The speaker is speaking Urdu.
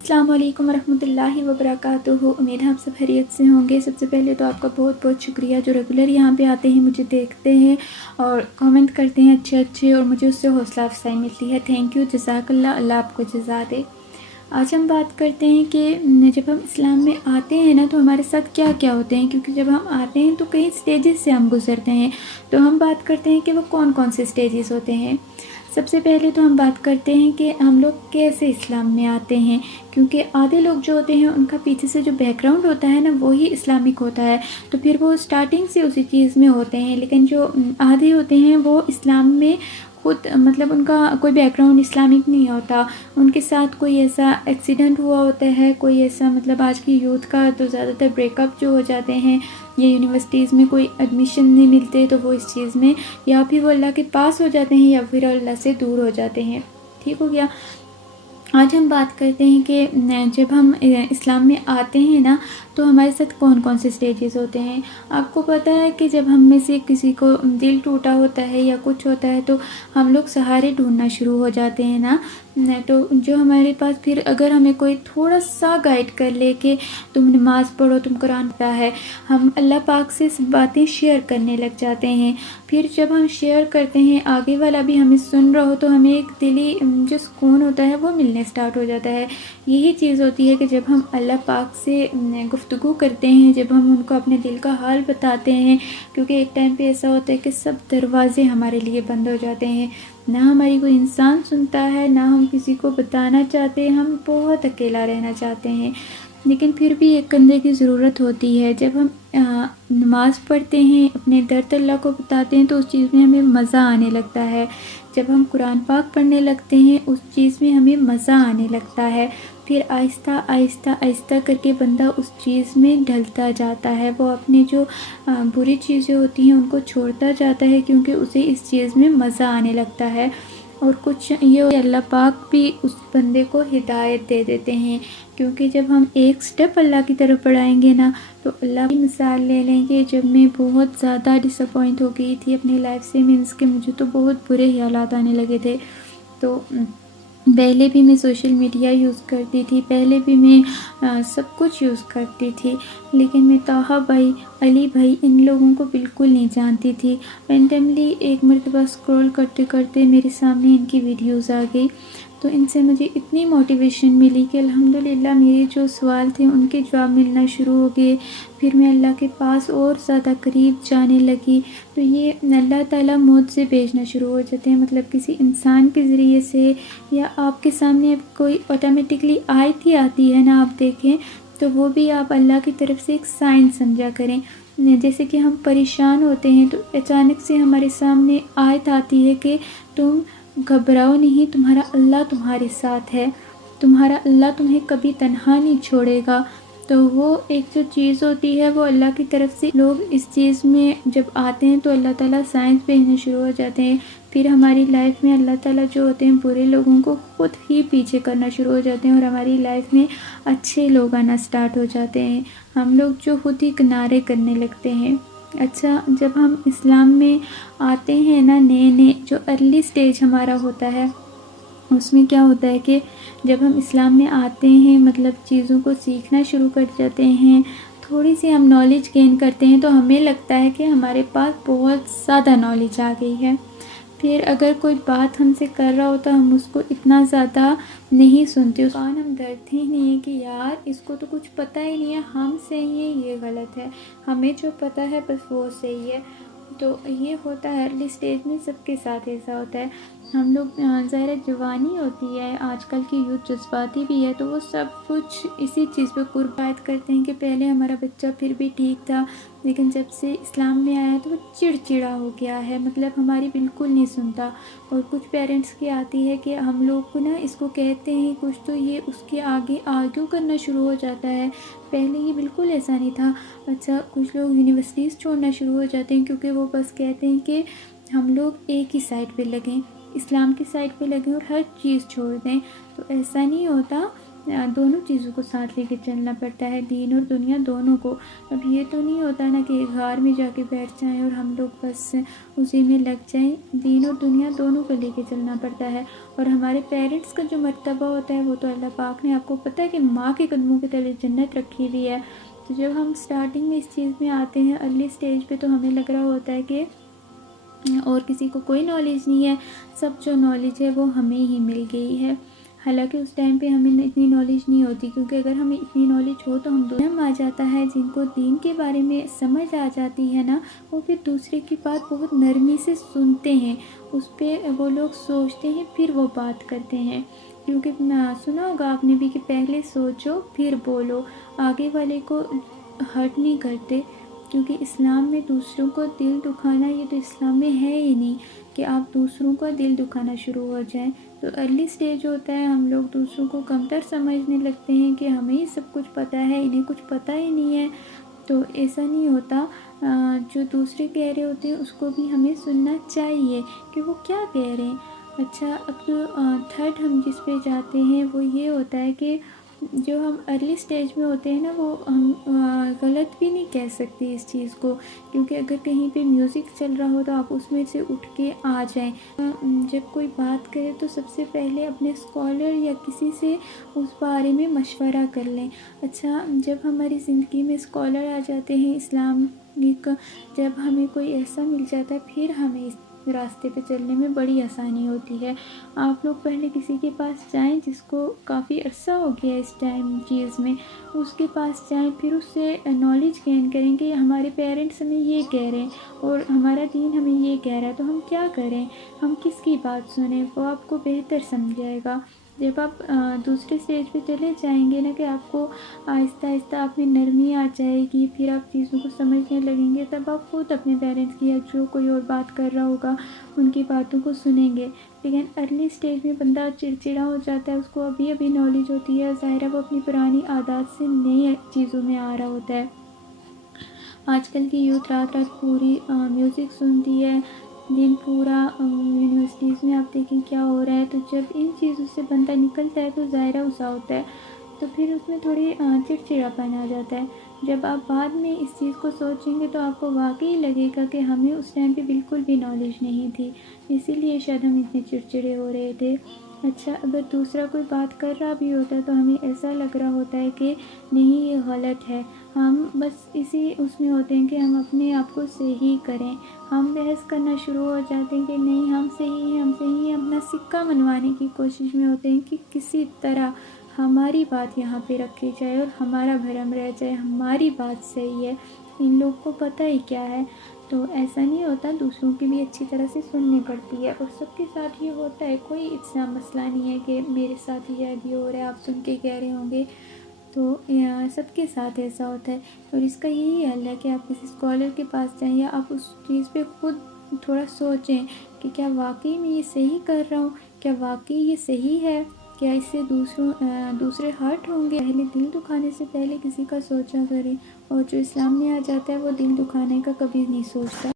السلام علیکم ورحمۃ اللہ وبرکاتہ۔ امید ہے آپ سب خیریت سے ہوں گے۔ سب سے پہلے تو آپ کا بہت بہت شکریہ جو ریگولر یہاں پہ آتے ہیں، مجھے دیکھتے ہیں اور کامنٹ کرتے ہیں اچھے اور مجھے اس سے حوصلہ افزائی ملتی ہے۔ تھینک یو، جزاک اللہ، اللہ آپ کو جزا دے۔ آج ہم بات کرتے ہیں کہ جب ہم اسلام میں آتے ہیں نا تو ہمارے ساتھ کیا کیا ہوتے ہیں، کیونکہ جب ہم آتے ہیں تو کئی سٹیجز سے ہم گزرتے ہیں، تو ہم بات کرتے ہیں کہ وہ کون کون سے سٹیجز ہوتے ہیں۔ سب سے پہلے تو ہم بات کرتے ہیں کہ ہم لوگ کیسے اسلام میں آتے ہیں، کیونکہ آدھے لوگ جو ہوتے ہیں ان کا پیچھے سے جو بیک گراؤنڈ ہوتا ہے نا وہی اسلامک ہوتا ہے، تو پھر وہ سٹارٹنگ سے اسی چیز میں ہوتے ہیں، لیکن جو آدھے ہوتے ہیں وہ اسلام میں خود مطلب ان کا کوئی بیک گراؤنڈ اسلامک نہیں ہوتا، ان کے ساتھ کوئی ایسا ایکسیڈنٹ ہوا ہوتا ہے، کوئی ایسا مطلب آج کی یوتھ کا تو زیادہ تر بریک اپ جو ہو جاتے ہیں، یا یونیورسٹیز میں کوئی ایڈمیشن نہیں ملتے تو وہ اس چیز میں یا پھر وہ اللہ کے پاس ہو جاتے ہیں یا پھر اللہ سے دور ہو جاتے ہیں۔ ٹھیک ہو گیا۔ آج ہم بات کرتے ہیں کہ جب ہم اسلام میں آتے ہیں نا تو ہمارے ساتھ کون کون سے سٹیجز ہوتے ہیں۔ آپ کو پتہ ہے کہ جب ہم میں سے کسی کو دل ٹوٹا ہوتا ہے یا کچھ ہوتا ہے تو ہم لوگ سہارے ڈھونڈنا شروع ہو جاتے ہیں نا، تو جو ہمارے پاس پھر اگر ہمیں کوئی تھوڑا سا گائیڈ کر لے کہ تم نماز پڑھو، تم قرآن پڑھا ہے، ہم اللہ پاک سے باتیں شیئر کرنے لگ جاتے ہیں۔ پھر جب ہم شیئر کرتے ہیں آگے والا بھی ہمیں سن رہا ہو تو ہمیں ایک دلی جو سکون ہوتا ہے وہ ملنے سٹارٹ ہو جاتا ہے۔ یہی چیز ہوتی ہے کہ جب ہم اللہ پاک سے گفتگو کرتے ہیں، جب ہم ان کو اپنے دل کا حال بتاتے ہیں، کیونکہ ایک ٹائم پہ ایسا ہوتا ہے کہ سب دروازے ہمارے لیے بند ہو جاتے ہیں، نہ ہماری کوئی انسان سنتا ہے، نہ ہم کسی کو بتانا چاہتے، ہم بہت اکیلا رہنا چاہتے ہیں، لیکن پھر بھی ایک کندھے کی ضرورت ہوتی ہے۔ جب ہم نماز پڑھتے ہیں، اپنے درد اللہ کو بتاتے ہیں تو اس چیز میں ہمیں مزہ آنے لگتا ہے۔ جب ہم قرآن پاک پڑھنے لگتے ہیں اس چیز میں ہمیں مزہ آنے لگتا ہے۔ پھر آہستہ آہستہ آہستہ کر کے بندہ اس چیز میں ڈھلتا جاتا ہے، وہ اپنی جو بری چیزیں ہوتی ہیں ان کو چھوڑتا جاتا ہے، کیونکہ اسے اس چیز میں مزہ آنے لگتا ہے۔ اور کچھ یہ اللہ پاک بھی اس بندے کو ہدایت دے دیتے ہیں، کیونکہ جب ہم ایک سٹیپ اللہ کی طرف بڑھائیں گے نا تو اللہ کی مثال لے لیں گے۔ جب میں بہت زیادہ ڈس اپوائنٹ ہو گئی تھی اپنی لائف سے، مینس کہ مجھے تو بہت برے حالات آنے لگے تھے، تو پہلے بھی میں سوشل میڈیا یوز کرتی تھی، پہلے بھی میں سب کچھ یوز کرتی تھی، لیکن میں طاہا بھائی، علی بھائی، ان لوگوں کو بالکل نہیں جانتی تھی۔ رینڈملی ایک مرتبہ اسکرول کرتے کرتے میرے سامنے ان کی ویڈیوز آ گئی، تو ان سے مجھے اتنی موٹیویشن ملی کہ الحمدللہ میرے جو سوال تھے ان کے جواب ملنا شروع ہو گئے۔ پھر میں اللہ کے پاس اور زیادہ قریب جانے لگی۔ تو یہ اللہ تعالیٰ موت سے بھیجنا شروع ہو جاتے ہیں، مطلب کسی انسان کے ذریعے سے، یا آپ کے سامنے کوئی آٹومیٹکلی آیت ہی آتی ہے نا، آپ دیکھیں تو وہ بھی آپ اللہ کی طرف سے ایک سائن سمجھا کریں۔ جیسے کہ ہم پریشان ہوتے ہیں تو اچانک سے ہمارے سامنے آیت آتی ہے کہ تم گھبراؤ نہیں، تمہارا اللہ تمہارے ساتھ ہے، تمہارا اللہ تمہیں کبھی تنہا نہیں چھوڑے گا۔ تو وہ ایک جو چیز ہوتی ہے وہ اللہ کی طرف سے، لوگ اس چیز میں جب آتے ہیں تو اللہ تعالیٰ سائنس بھیجنے شروع ہو جاتے ہیں۔ پھر ہماری لائف میں اللہ تعالیٰ جو ہوتے ہیں برے لوگوں کو خود ہی پیچھے کرنا شروع ہو جاتے ہیں، اور ہماری لائف میں اچھے لوگ آنا سٹارٹ ہو جاتے ہیں، ہم لوگ جو خود ہی کنارے کرنے لگتے ہیں۔ اچھا، جب ہم اسلام میں آتے ہیں نا، نئے جو ارلی سٹیج ہمارا ہوتا ہے اس میں کیا ہوتا ہے کہ جب ہم اسلام میں آتے ہیں مطلب چیزوں کو سیکھنا شروع کر جاتے ہیں، تھوڑی سی ہم نالج گین کرتے ہیں تو ہمیں لگتا ہے کہ ہمارے پاس بہت زیادہ نالج آ گئی ہے۔ پھر اگر کوئی بات ہم سے کر رہا ہوتا ہم اس کو اتنا زیادہ نہیں سنتے، اس کان ہم ڈرتے ہی نہیں ہیں کہ یار اس کو تو کچھ پتہ ہی نہیں ہے، ہم صحیح ہیں یہ غلط ہے، ہمیں جو پتہ ہے بس وہ صحیح ہے۔ تو یہ ہوتا ہے ارلی سٹیج میں، سب کے ساتھ ایسا ہوتا ہے۔ ہم لوگ ظاہر جوانی ہوتی ہے، آج کل کی یوتھ جذباتی بھی ہے، تو وہ سب کچھ اسی چیز پہ قربات کرتے ہیں کہ پہلے ہمارا بچہ پھر بھی ٹھیک تھا، لیکن جب سے اسلام میں آیا تو وہ چڑچڑا ہو گیا ہے، مطلب ہماری بالکل نہیں سنتا۔ اور کچھ پیرنٹس کی آتی ہے کہ ہم لوگ کو نا اس کو کہتے ہیں کچھ تو یہ اس کے آگے آرگیو کرنا شروع ہو جاتا ہے، پہلے یہ بالکل ایسا نہیں تھا۔ اچھا، کچھ لوگ یونیورسٹیز چھوڑنا شروع ہو جاتے ہیں کیونکہ وہ بس کہتے ہیں کہ ہم لوگ ایک ہی سائڈ پہ لگیں، اسلام کی سائڈ پہ لگیں اور ہر چیز چھوڑ دیں، تو ایسا نہیں ہوتا۔ دونوں چیزوں کو ساتھ لے کے چلنا پڑتا ہے، دین اور دنیا دونوں کو۔ اب یہ تو نہیں ہوتا نا کہ غار میں جا کے بیٹھ جائیں اور ہم لوگ بس اسی میں لگ جائیں، دین اور دنیا دونوں کو لے کے چلنا پڑتا ہے۔ اور ہمارے پیرنٹس کا جو مرتبہ ہوتا ہے وہ تو اللہ پاک نے، آپ کو پتہ ہے کہ ماں کے قدموں کے تلے جنت رکھی ہوئی ہے۔ تو جب ہم سٹارٹنگ میں اس چیز میں آتے ہیں ارلی سٹیج پہ، تو ہمیں لگ رہا ہوتا ہے کہ اور کسی کو کوئی نالج نہیں ہے، سب جو نالج ہے وہ ہمیں ہی مل گئی ہے۔ حالانکہ اس ٹائم پہ ہمیں اتنی نالج نہیں ہوتی، کیونکہ اگر ہمیں اتنی نالج ہو تو ہم علم آ جاتا ہے، جن کو دین کے بارے میں سمجھ آ جاتی ہے نا، وہ پھر دوسرے کی بات بہت نرمی سے سنتے ہیں، اس پہ وہ لوگ سوچتے ہیں، پھر وہ بات کرتے ہیں۔ کیونکہ سنا ہوگا آپ نے بھی کہ پہلے سوچو پھر بولو، آگے والے کو ہرٹ نہیں کرتے، کیونکہ اسلام میں دوسروں کو دل دکھانا، یہ تو اسلام میں ہے ہی نہیں کہ آپ دوسروں کا دل دکھانا شروع ہو جائیں۔ تو ارلی سٹیج ہوتا ہے، ہم لوگ دوسروں کو کمتر سمجھنے لگتے ہیں کہ ہمیں ہی سب کچھ پتہ ہے، انہیں کچھ پتہ ہی نہیں ہے۔ تو ایسا نہیں ہوتا، جو دوسرے کہہ رہے ہوتے ہیں اس کو بھی ہمیں سننا چاہیے کہ وہ کیا کہہ رہے ہیں۔ اچھا، اب تھرڈ ہم جس پہ جاتے ہیں وہ یہ ہوتا ہے کہ جو ہم ارلی سٹیج میں ہوتے ہیں نا، وہ ہم غلط بھی نہیں کہہ سکتے اس چیز کو، کیونکہ اگر کہیں پہ میوزک چل رہا ہو تو آپ اس میں سے اٹھ کے آ جائیں۔ جب کوئی بات کرے تو سب سے پہلے اپنے اسکالر یا کسی سے اس بارے میں مشورہ کر لیں۔ اچھا، جب ہماری زندگی میں اسکالر آ جاتے ہیں اسلامک، جب ہمیں کوئی ایسا مل جاتا ہے، پھر ہمیں اس راستے پہ چلنے میں بڑی آسانی ہوتی ہے۔ آپ لوگ پہلے کسی کے پاس جائیں جس کو کافی عرصہ ہو گیا اس ٹائم چیز میں، اس کے پاس جائیں، پھر اس سے نالج گین کریں کہ ہمارے پیرنٹس ہمیں یہ کہہ رہے ہیں اور ہمارا دین ہمیں یہ کہہ رہا ہے، تو ہم کیا کریں، ہم کس کی بات سنیں، وہ آپ کو بہتر سمجھائے گا۔ جب آپ دوسرے اسٹیج پہ چلے جائیں گے نا، کہ آپ کو آہستہ آہستہ آپ میں نرمی آ جائے گی، پھر آپ چیزوں کو سمجھنے لگیں گے، تب آپ خود اپنے پیرنٹس کی یا جو کوئی اور بات کر رہا ہوگا ان کی باتوں کو سنیں گے۔ لیکن ارلی سٹیج میں بندہ چڑچڑا ہو جاتا ہے، اس کو ابھی ابھی نالج ہوتی ہے، ظاہر ہے وہ اپنی پرانی عادات سے نئی چیزوں میں آ رہا ہوتا ہے۔ آج کل کی یوتھ رات رات پوری میوزک سنتی ہے، دن پورا یونیورسٹیز میں آپ دیکھیں کیا ہو رہا ہے۔ تو جب ان چیزوں سے بندہ نکلتا ہے تو ظاہرہ غصہ ہوتا ہے، تو پھر اس میں تھوڑی چڑچڑاپن آ جاتا ہے۔ جب آپ بعد میں اس چیز کو سوچیں گے تو آپ کو واقعی لگے گا کہ ہمیں اس ٹائم پہ بالکل بھی نالج نہیں تھی، اسی لیے شاید ہم اتنے چڑچڑے ہو رہے تھے۔ اچھا، اگر دوسرا کوئی بات کر رہا بھی ہوتا ہے تو ہمیں ایسا لگ رہا ہوتا ہے کہ نہیں یہ غلط ہے، ہم بس اسی اس میں ہوتے ہیں کہ ہم اپنے آپ کو صحیح کریں، ہم بحث کرنا شروع ہو جاتے ہیں کہ نہیں ہم صحیح ہیں، ہم صحیح ہیں، اپنا سکہ منوانے کی کوشش میں ہوتے ہیں کہ کسی طرح ہماری بات یہاں پہ رکھی جائے اور ہمارا بھرم رہ جائے، ہماری بات صحیح ہے، ان لوگ کو پتہ ہی کیا ہے۔ تو ایسا نہیں ہوتا، دوسروں کی بھی اچھی طرح سے سننی پڑتی ہے، اور سب کے ساتھ یہ ہوتا ہے، کوئی اتنا مسئلہ نہیں ہے کہ میرے ساتھ ہی یہ ہو رہا ہے آپ سن کے کہہ رہے ہوں گے، تو سب کے ساتھ ایسا ہوتا ہے۔ اور اس کا یہی حل ہے کہ آپ کسی اسکالر کے پاس جائیں، یا آپ اس چیز پہ خود تھوڑا سوچیں کہ کیا واقعی میں یہ صحیح کر رہا ہوں، کیا واقعی یہ صحیح ہے، کیا اس سے دوسرے ہرٹ ہوں گے۔ پہلے دل دکھانے سے پہلے کسی کا سوچا کریں، اور جو اسلام میں آ جاتا ہے وہ دل دکھانے کا کبھی نہیں سوچتا۔